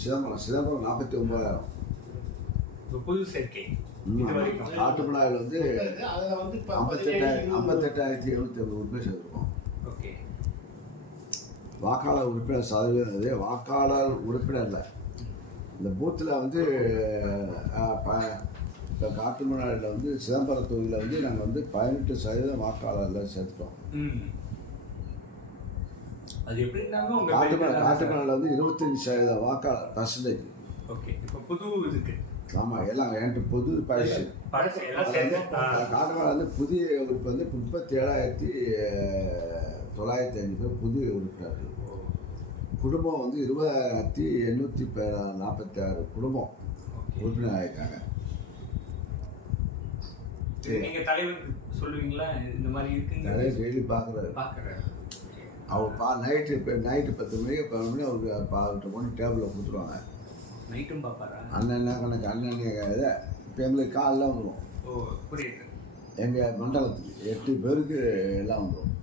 சிதம்பரம் 49,000. புது சேர்க்கை காட்டுமன்னாடில் வந்து 58,750 உறுப்பினர் சேர்த்துருக்கோம். ஓகே. வாக்காளர் உறுப்பினர் சதவீதம் அது வாக்காளர் உறுப்பினர் இல்லை. இந்த பூத்தில் வந்து இப்போ காட்டுமன்னாடில் வந்து சிதம்பரம் தொகுதியில் வந்து நாங்கள் வந்து 18% வாக்காளரில் சேர்த்துட்டோம். அது எப்படின்னாங்க காட்டுமன்னாடில் வந்து 25% வாக்காளர் பர்சன்டேஜ். ஓகே. இப்போ புது இதுக்கு ஆமாம் எல்லாம் என்கிட்ட புது பழசு காட்டுமன்னாடி வந்து புதிய உறுப்பு வந்து 37,905 பேர் புதிய உறுப்பினர்கள். குடும்பம் வந்து 20,846 குடும்பம் உறுப்பினர் ஆகிருக்காங்க. நீங்க தலைவர் சொல்லுவீங்களா இந்த மாதிரி இருக்குங்க? தலைவர் டெய்லி பார்க்குறாரு. அவர் நைட்டு 10 மணிக்கு 11 மணி அவருக்கு கொண்டு டேபிளில் கொடுத்துருவாங்க. நைட்டும் பார்ப்பாரா? அண்ணன் கணக்கு அண்ணன் இதை இப்போ எங்களுக்கு காலைல வந்துடும். ஓ புரியுது. எங்கள் மண்டலத்துக்கு 8 பேருக்கு எல்லாம் வந்துடும்.